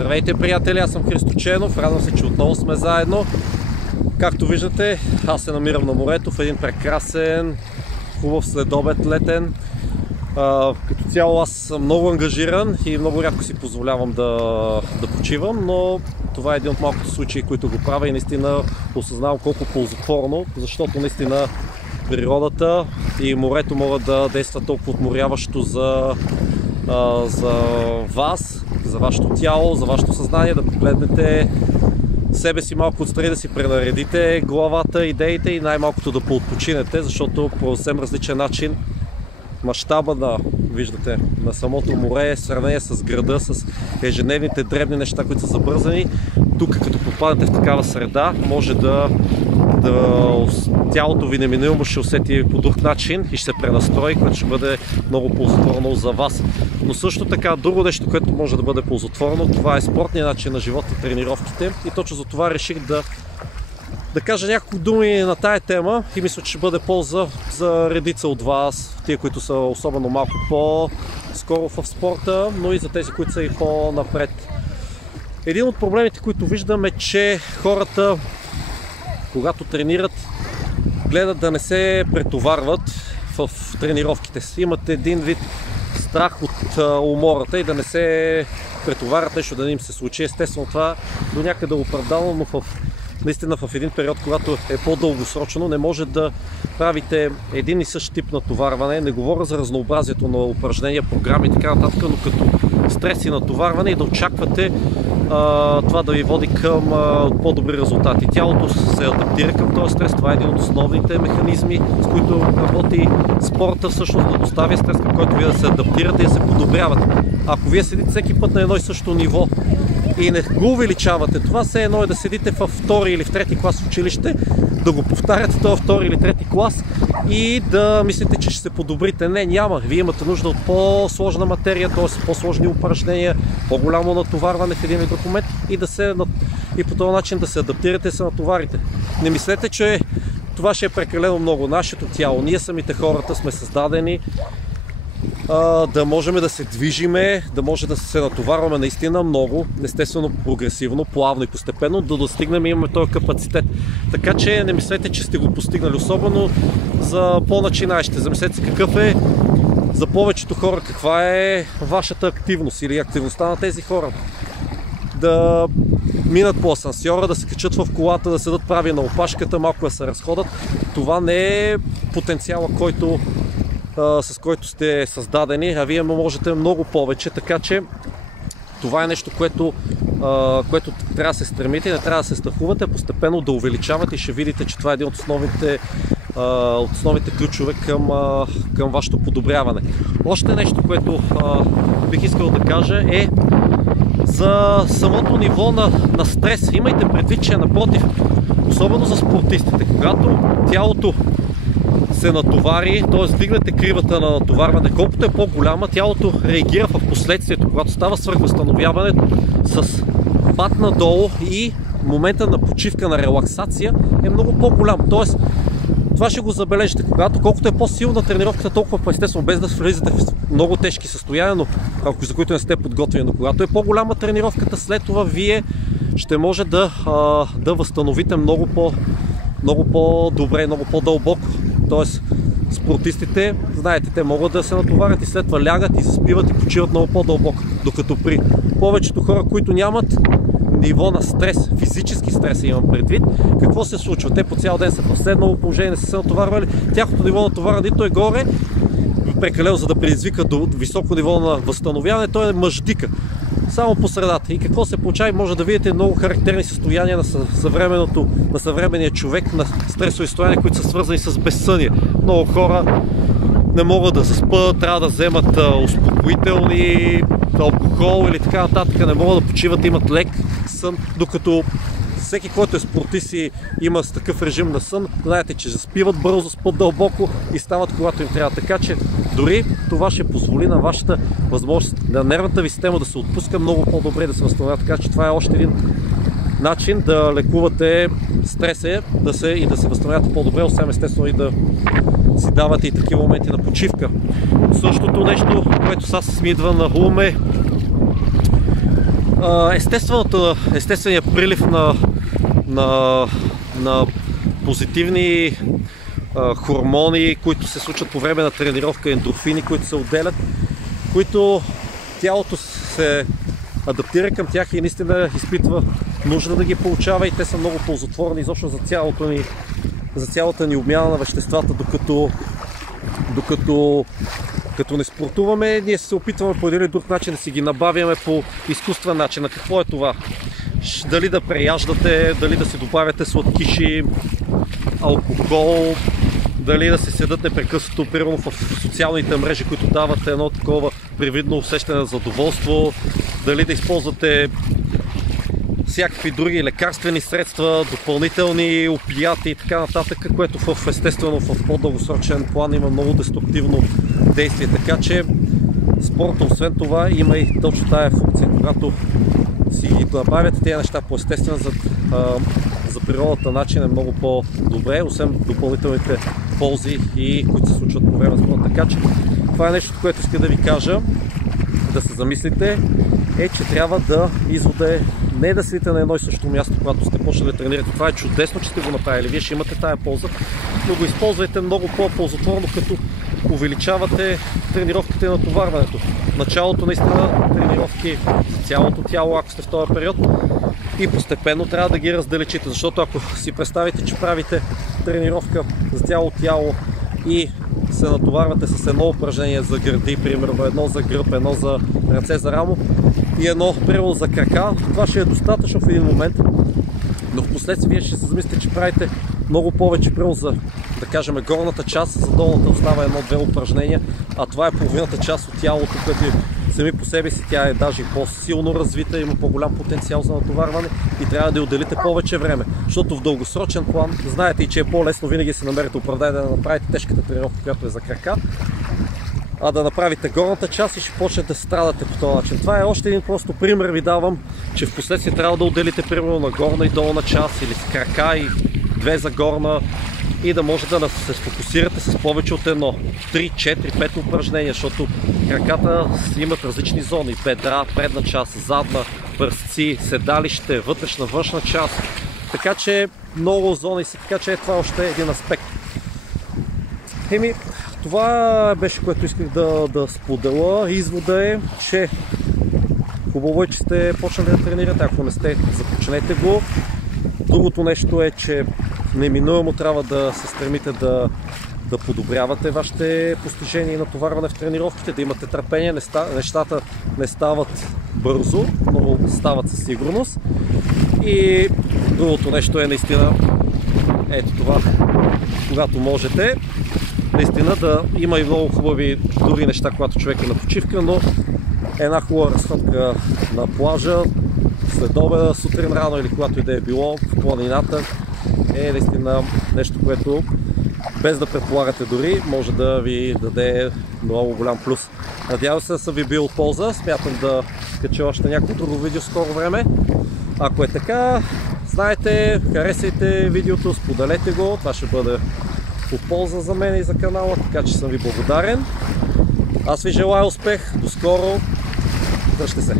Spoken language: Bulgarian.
Здравейте, приятели, аз съм Христо Ченов, радвам се, че отново сме заедно. Както виждате, аз се намирам на морето в един прекрасен, хубав следобед летен. Като цяло аз съм много ангажиран и много рядко си позволявам да почивам, но това е един от малкото случаи, които го правя и наистина осъзнавам колко ползотворно, защото наистина природата и морето могат да действат толкова отморяващо за вас, за вашето тяло, за вашето съзнание, да погледнете себе си малко отстрани, да си пренаредите главата, идеите и най-малкото да поотпочинете, защото по съвсем различен начин мащаба виждате, на самото море, в сравнение с града, с ежедневните дребни неща, които са забързани. Тук, като попадете в такава среда, може тялото ви неминуемо ще усети по друг начин и ще се пренастрои, което ще бъде много ползотворно за вас. Но също така, друго нещо, което може да бъде ползотворно, това е спортният начин на живота и тренировките. И точно за това реших да кажа няколко думи на тая тема и мисля, че ще бъде полза за редица от вас, тия, които са особено малко по-скоро в спорта, но и за тези, които са и по-напред. Един от проблемите, които виждам е, че хората, когато тренират, гледат да не се претоварват в тренировките си. Имат един вид страх от умората и да не се претоварят, нещо да не им се случи. Естествено, това до някъде е оправдано, но наистина в един период, когато е по-дългосрочно, не може да правите един и същ тип натоварване. Не говоря за разнообразието на упражнения, програми и така нататък, но като стрес и натоварване и да очаквате това да ви води към по-добри резултати. Тялото се адаптира към този стрес. Това е един от основните механизми, с които работи спорта, всъщност да доставя стрес, към който вие да се адаптирате и да се подобрявате. Ако вие седите всеки път на едно и също ниво и не го увеличавате, това все едно е да седите във втори или в трети клас в училище, да го повтаряте в този втори или трети клас и да мислите, че ще се подобрите. Не, няма. Вие имате нужда от по-сложна материя, т.е. по-сложни упражнения, по-голямо натоварване в един или друг момент и по този начин да се адаптирате и се натоварите. Не мислете, че това ще е прекалено много. Нашето тяло, ние самите хората сме създадени да можем да се движиме, да може да се натоварваме наистина много, естествено прогресивно, плавно и постепенно, да достигнем и имаме този капацитет. Така че не мислете, че сте го постигнали, особено за по-начинаещите. Замислете се какъв е за повечето хора, каква е вашата активност или активността на тези хора. Да минат по асансьора, да се качат в колата, да седат прави на опашката, малко да се разходят. Това не е потенциала, с който сте създадени, а вие можете много повече, така че това е нещо, което трябва да се стремите и не трябва да се страхувате, постепенно да увеличавате и ще видите, че това е един от основните ключове към вашето подобряване. Още нещо, което бих искал да кажа е за самото ниво на стрес. Имайте предвид, че напротив, особено за спортистите, когато тялото се натовари, т.е. дигнете кривата на натоварване, колкото е по-голяма, тялото реагира в последствието, когато става свръхвъзстановяване с пад надолу и момента на почивка, на релаксация е много по-голям. Т.е. това ще го забележите, колкото е по-силна тренировката, толкова естествено, без да влизате в много тежки състояния, но за които не сте подготвени, но когато е по-голяма тренировката, след това вие ще може да възстановите много по-добре, много по-дълбоко. Тоест, спортистите, знаете, те могат да се натоварят и след това лягат и заспиват и почиват много по-дълбоко. Докато при повечето хора, които нямат ниво на стрес, физически стрес имам предвид, какво се случва? Те по цял ден са в седнало положение, не са се натоварвали, тяхното ниво на натоварване нито е горе, прекалено, за да предизвика до високо ниво на възстановяване, то е мъждика. Само по средата. И какво се получава? Може да видите много характерни състояния на съвременния човек, на стресови състояния, които са свързани с безсъние. Много хора не могат да заспят, трябва да вземат успокоителни, алкохол или така нататък, не могат да почиват, имат лек сън, докато всеки, който е спортист и има с такъв режим на сън, знаете, че заспиват бързо, спят дълбоко и стават когато им трябва. Така че дори това ще позволи на вашата възможност, на нервната ви система да се отпуска много по-добре, да се възстановява. Така че това е още един начин да лекувате стреса и да се възстановявате по-добре, освен естествено и да си давате и такива моменти на почивка. Същото нещо, което сега ми идва на ум е Естественият прилив на позитивни хормони, които се случват по време на тренировка, ендорфини, които се отделят, които тялото се адаптира към тях и наистина изпитва нужда да ги получава, и те са много ползотворни изобщо за цялата ни обмяна на веществата, докато не спортуваме. Ние се опитваме по един или друг начин да си ги набавяме по изкуствен начин. А какво е това? Дали да преяждате, дали да си добавяте сладкиши, алкохол, дали да се седат непрекъснато, примерно в социалните мрежи, които дават едно такова привидно усещане на задоволство, дали да използвате всякакви други лекарствени средства, допълнителни опияти и така нататък, което естествено в по-дългосрочен план има много деструктивно действие. Така че спорта, освен това, има и точно тая функция, когато си ги набавяте тези неща по естествен за природата начин, е много по-добре, освен допълнителните ползи, които се случват по време на спорта. Така че това е нещо, което иска да ви кажа, да се замислите, че трябва извода е не да седите на едно и също място, когато сте почнали да тренирате. Това е чудесно, че сте го направили. Вие ще имате тая полза, но го използвайте много по-ползотворно, като увеличавате тренировките и натоварването. Началото наистина тренировки за цялото тяло, ако сте в този период, и постепенно трябва да ги разделичите, защото ако си представите, че правите тренировка за цялото тяло и се натоварвате с едно упражнение за гърди, примерно едно за гръб, едно за ръце, за рамо и едно примерно за крака, това ще е достатъчно в един момент, но в последствие вие ще се замислите, че правите много повече, примерно за, да кажем, горната част, за долната остава едно-две упражнения, а това е половината част от тялото, което сами по себе си тя е даже по-силно развита, има по-голям потенциал за натоварване и трябва да й отделите повече време, защото в дългосрочен план знаете и че е по-лесно винаги се намерите оправдание да направите тежката тренировка, която е за крака, а да направите горната част и ще почнете да страдате по този начин. Това е още един просто пример ви давам, че в последствие трябва да отделите примерно на горна и долна част или с крака и две за горна и да можете да се сфокусирате с повече от едно. 3, 4, 5 упражнения, защото краката имат различни зони. Бедра, предна част, задна, пръстци, седалище, вътрешна, външна част. Така че много зони си, така че това е още един аспект. Това беше, което исках да споделя. Извода е, че хубаво е, че сте почнали да тренирате. Ако не сте, започнете го. Другото нещо е, че неминуемо трябва да се стремите да подобрявате вашите постижения и натоварване в тренировките, да имате търпение. Нещата не стават бързо, но стават със сигурност. И другото нещо е наистина ето това, когато можете, наистина да има и много хубави други неща, когато човек е на почивка, но една хубава разходка на плажа, след обеда, сутрин рано или когато и да е било в планината, е наистина нещо, което без да предполагате дори, може да ви даде много голям плюс. Надявам се да съм ви бил от полза, смятам да скача още някакво друго видео в скоро време. Ако е така, знаете, харесайте видеото, споделете го, това ще бъде от полза за мен и за канала, така че съм ви благодарен. Аз ви желая успех, до скоро, дръжте се!